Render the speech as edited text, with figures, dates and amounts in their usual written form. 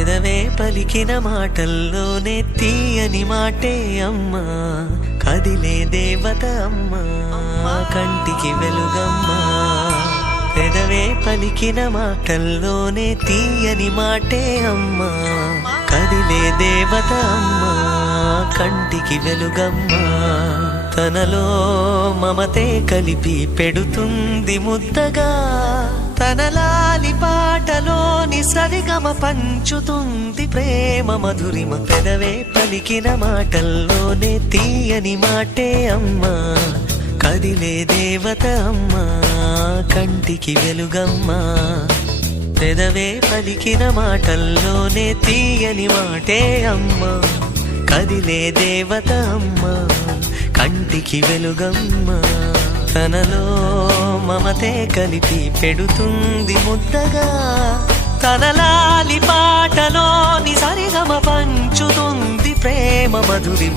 పెదవే పలికిన మాటల్లోనే తీయని మాటే అమ్మా, కదిలే దేవత అమ్మా, కంటికి వెలుగమ్మా. పెదవే పలికిన మాటల్లోనే తీయని మాటే అమ్మా, కదిలే దేవత అమ్మా, కంటికి వెలుగమ్మా. తనలో మమతే కలిపి పెడుతుంది ముద్దగా, తన లాలి పాటలోని సరిగమ పంచుతుంది ప్రేమ మధురిమ. పెదవే పలికిన మాటల్లోనే తీయని మాటే అమ్మా, కదిలే దేవత అమ్మా, కంటికి వెలుగమ్మా. పెదవే పలికిన మాటల్లోనే తీయని మాటే అమ్మా, కదిలే దేవత అమ్మా, కంటికి వెలుగమ్మా. తనలో మమతే కలిపి పెడుతుంది ముద్దగా, తన లాలి పాటలోని సరిగమ పంచుతుంది ప్రేమ మధురిమ.